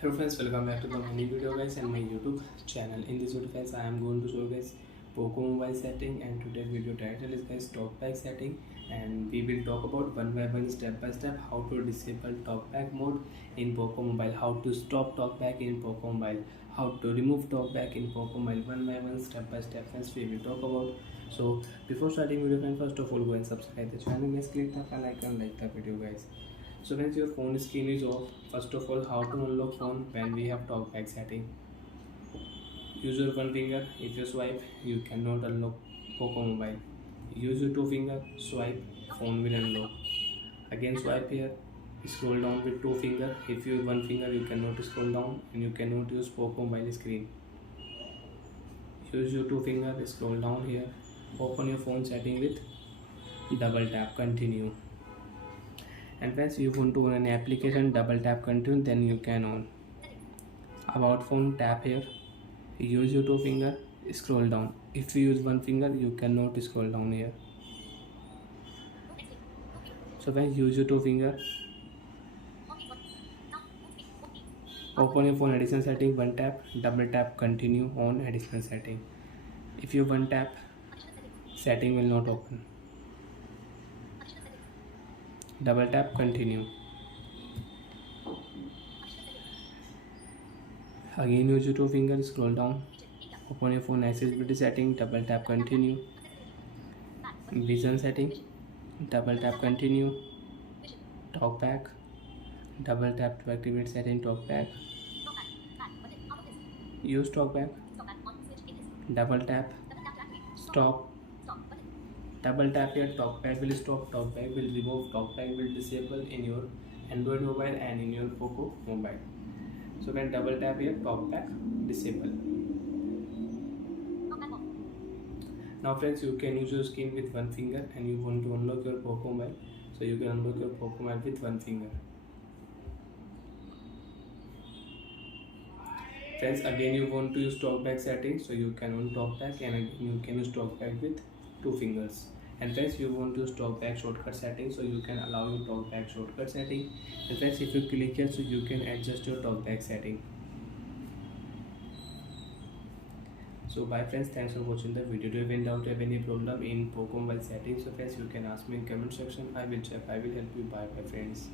Hello friends, welcome back to the mini video guys and my YouTube channel. In this video guys, I am going to show guys Poco mobile setting, and today's video title is guys TalkBack setting, and we will talk about one by one, step by step, how to disable TalkBack mode in Poco mobile, how to stop TalkBack in Poco mobile, how to remove TalkBack in Poco mobile, one by one, step by step friends we will talk about. So before starting video friends, first of all go and subscribe the channel guys, click the bell icon, like the video guys. So when your phone screen is off, first of all, how to unlock phone when we have TalkBack setting. Use your one finger. If you swipe, you cannot unlock Poco mobile. Use your two finger, swipe, phone will unlock. Again swipe here, scroll down with two finger. If you use one finger, you cannot scroll down and you cannot use Poco mobile screen. Use your two finger, scroll down here, open your phone setting with double tap, continue. And once you want to run an application, double tap continue, then you can on. About phone, tap here, use your two finger, scroll down. If you use one finger, you cannot scroll down here. So when use your two finger, open your phone additional setting, one tap, double tap continue on additional setting. If you one tap, setting will not open. Double tap continue. Again use your two fingers, scroll down, open your phone accessibility setting, double tap continue. Vision setting, double tap continue. TalkBack, double tap to activate setting TalkBack. Use TalkBack, double tap, stop. Double tap here, TalkBack will stop, TalkBack will remove, TalkBack will disable in your Android mobile and in your Poco mobile. So when double tap here, TalkBack disable. Now friends, you can use your screen with one finger, and you want to unlock your Poco mobile, so you can unlock your Poco mobile with one finger. Friends, again you want to use TalkBack setting, so you can on TalkBack, and again you can use TalkBack with two fingers. And friends, you want to use TalkBack shortcut setting, so you can allow your TalkBack shortcut setting. And friends, if you click here, so you can adjust your TalkBack setting. So bye friends, thanks for watching the video. Do you have any doubt, have any problem in Poco mobile settings? So friends, you can ask me in comment section. I will check, I will help you. Bye bye friends.